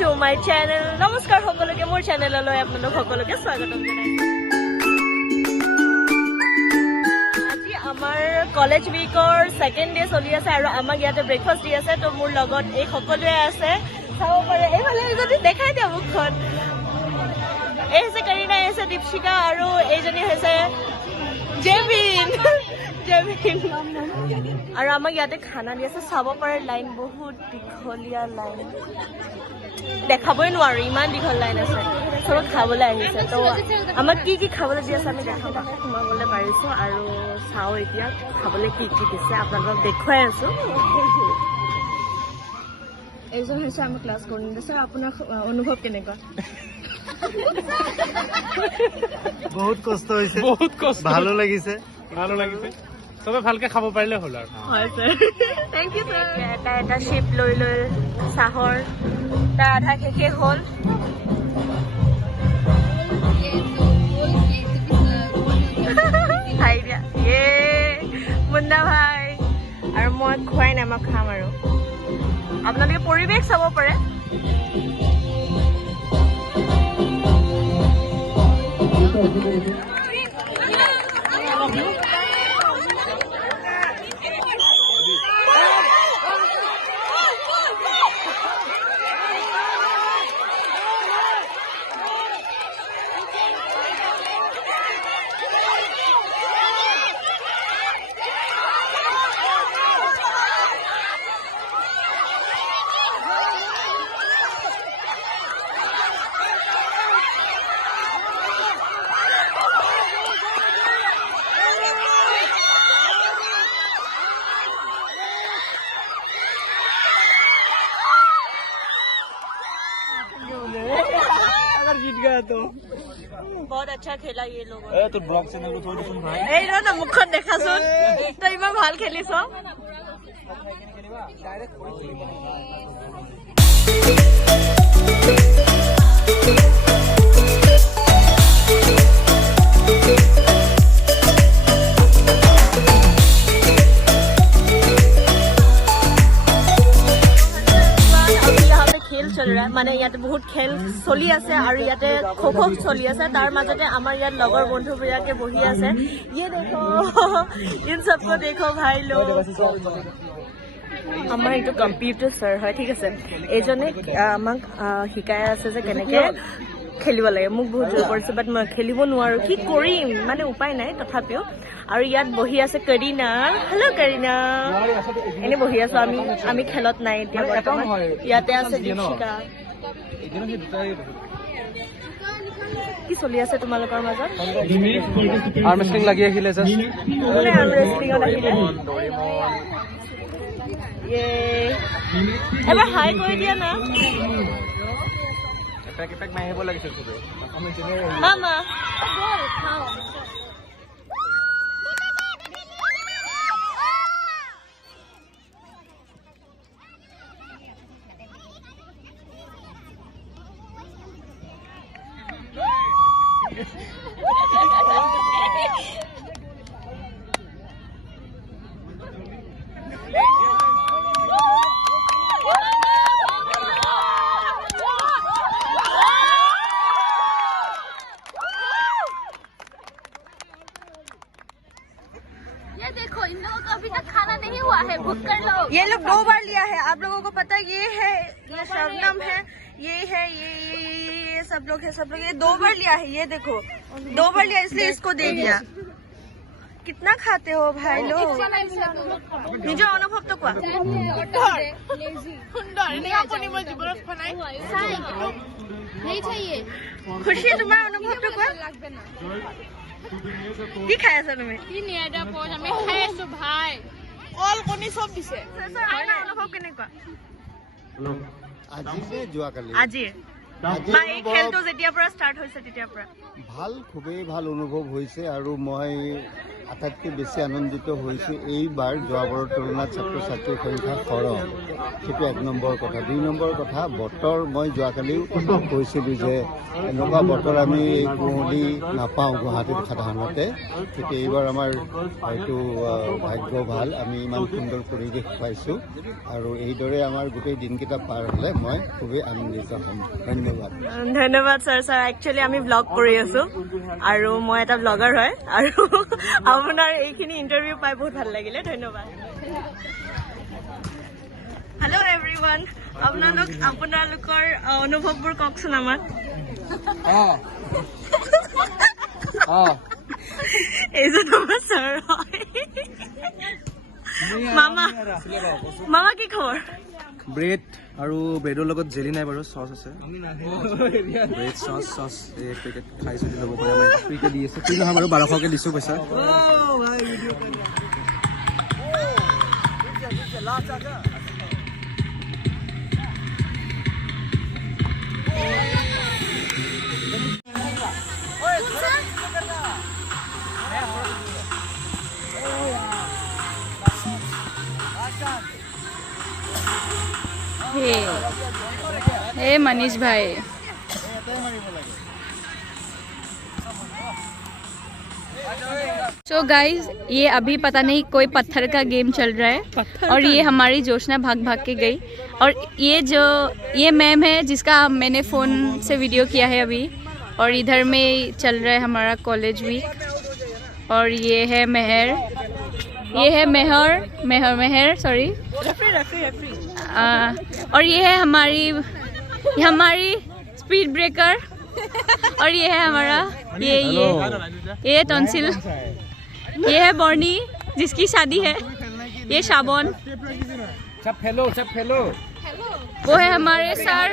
to my channel. Namaskar সকলোকে মোৰ চেনেললৈ আপোনালোক সকলোকে স্বাগতম জনাইছো। আজি আমাৰ কলেজ উইকৰ সেকেন্ড ডে চলি আছে আৰু আমাক ইয়াতে ব্ৰেকফাষ্ট দি আছে। তো মোৰ লগত এই সকলোৱে আছে, চাব পাৰে। এইফালে যদি দেখাই দিয়া মুখখন, এই হৈছে কাৰিনা, এই হৈছে দীপশিকা আৰু এইজনী হৈছে জেমিন। আৰু আমাক ইয়াতে খানা দি আছে, চাব পাৰে। লাইন বহুত দীঘলীয়া লাইন, দেখাবই নোৱাৰো ইমান দীঘল লাইন আছে। চব খাবলৈ আহিছে। তো আমাক কি কি খাবলৈ দি আছে আমি দেখাব সোমাবলৈ পাৰিছো আৰু চাওঁ এতিয়া খাবলৈ কি কি দিছে আপোনালোকক দেখুৱাই আছো। এইজন হৈছে আমাৰ ক্লাছ কৰ্ডিনেটৰ। ছাৰ, আপোনাৰ অনুভৱ কেনেকুৱা? বহুত কষ্ট হৈছে, বহুত কষ্ট, ভালো লাগিছে, ভালো লাগিছে। সবে ভালকে খাব পাৰিলে হ'ল আৰু। হয় ছাৰ, থেংক ইউ ছাৰ। এটা এটা শ্বিপ লৈ লৈ চাহৰ তাৰ আধা শেষে হ'ল। খাই দিয়া মুন্না ভাই। আৰু মই খোৱাই নাই, মই খাম আৰু। আপোনালোকে পৰিৱেশ চাব পাৰে। अगर जीत गया तो बहुत अच्छा खेला ये लोग। तो ब्लॉग चैनल को थोड़ी सुन भाई। এই ৰ না মুখখন দেখাচোন, তই ইমান ভাল খেলিছ। চল ৰহা মানে ইয়াতে বহুত খেল চলি আছে আৰু ইয়াতে খো খো চলি আছে। তাৰ মাজতে আমাৰ ইয়াত লগৰ বন্ধুবিলাকে বহি আছে। ये देखो, इन सबको देखो भाई लोग। আমাৰ এইটো কম্পিউটাৰ ছাৰ হয়, ঠিক আছে। এইজনে আমাক শিকাই আছে যে কেনেকে খেলিব লাগে। মোক বহুত জোৰ কৰিছে, বাট মই খেলিব নোৱাৰো, কি কৰিম মানে উপায় নাই তথাপিও। আৰু ইয়াত বহি আছে কৰিনা। হেল্ল' কৰিনা। এনে বহি আছো আমি খেলত নাই এতিয়া বৰ্তমান। ইয়াতে আছে দীপশিকা। কি চলি আছে তোমালোকৰ মাজত? আৰ্ম ৰেসলিং লাগি আহিলে জাস্ট। কোনে আৰ্ম ৰেসলিঙত আহিলে? এবাৰ হাই কৰি দিয়া না। এপেক এপেক মাৰিব লাগিছিল চবে। মামা देखो, इन लोगों को अभी तक खाना नहीं हुआ है, भूख कर लो। ये लोग 2 बार लिया है। आप लोगों को पता है ये है, ये शबनम है, ये है, ये सब लोग है, सब लोग। ये 2 बार लिया है, ये देखो 2 बार लिया, इसलिए इसको दे दिया। कितना खाते हो भाई लोग? निजर अनुभव तो क्या? नहीं चाहिए। खुशी, तुम्हारा अनुभव तो क्या? কি খাই আছা তুমি? আমি খাই আছো ভাই, কল কণী চব দিছে। অনুভৱ কেনেকুৱা আজি বা এই খেলটো যেতিয়াৰ পৰা ষ্টাৰ্ট হৈছে তেতিয়াৰ পৰা? ভাল, খুবেই ভাল অনুভৱ হৈছে আৰু মই আটাইতকৈ বেছি আনন্দিত হৈছোঁ এইবাৰ যোৱাবাৰৰ তুলনাত ছাত্ৰ ছাত্ৰীৰ সংখ্যা সৰহ, সেইটো 1 নম্বৰ কথা। 2 নম্বৰ কথা, বতৰ মই যোৱাকালিও কৈছিলোঁ যে এনেকুৱা বতৰ আমি কুঁৱলী নাপাওঁ গুৱাহাটীত সাধাৰণতে, গতিকে এইবাৰ আমাৰ হয়তো ভাগ্য ভাল, আমি ইমান সুন্দৰ পৰিৱেশ পাইছোঁ আৰু এইদৰে আমাৰ গোটেই দিনকেইটা পাৰ হ'লে মই খুবেই আনন্দিত হ'ম। ধন্যবাদ। ধন্যবাদ ছাৰ। একচুৱেলি আমি ব্লগ কৰি আছো আৰু মই এটা ব্লগাৰ হয় আৰু আপোনাৰ এইখিনি ইণ্টাৰভিউ পাই বহুত ভাল লাগিলে। ধন্যবাদ। হেল্ল' এভৰিৱান, আপোনালোকৰ অনুভৱবোৰ কওকচোন আমাক। এইজন আমাৰ ছাৰ হয়। মামা কি খবৰ? ব্ৰেড আৰু ব্ৰেডৰ লগত জেলি নাই বাৰু, চচ আছে। ব্ৰেড চচ এই পেকেট খাই চলি ল'ব পাৰে, আমাৰ ফ্ৰীকে দি আছে। ফ্ৰী নহয় বাৰু, 1200কে দিছোঁ পইচা। हे मनीष भाई, सो गाइज ये अभी पता नहीं कोई पत्थर का गेम चल रहा है और ये हमारी ज्योत्सना भाग भाग के गई और ये मैम है जिसका मैंने फ़ोन से वीडियो किया है अभी, और इधर में चल रहा है हमारा कॉलेज वीक, और ये है मेहर, सॉरी, और ये है हमारी स्पीड ब्रेकर, और ये है हमारा ये टॉन्सिल, ये है बॉर्नी जिसकी शादी है, ये शाबोन, सब फेलो वो है हमारे सर।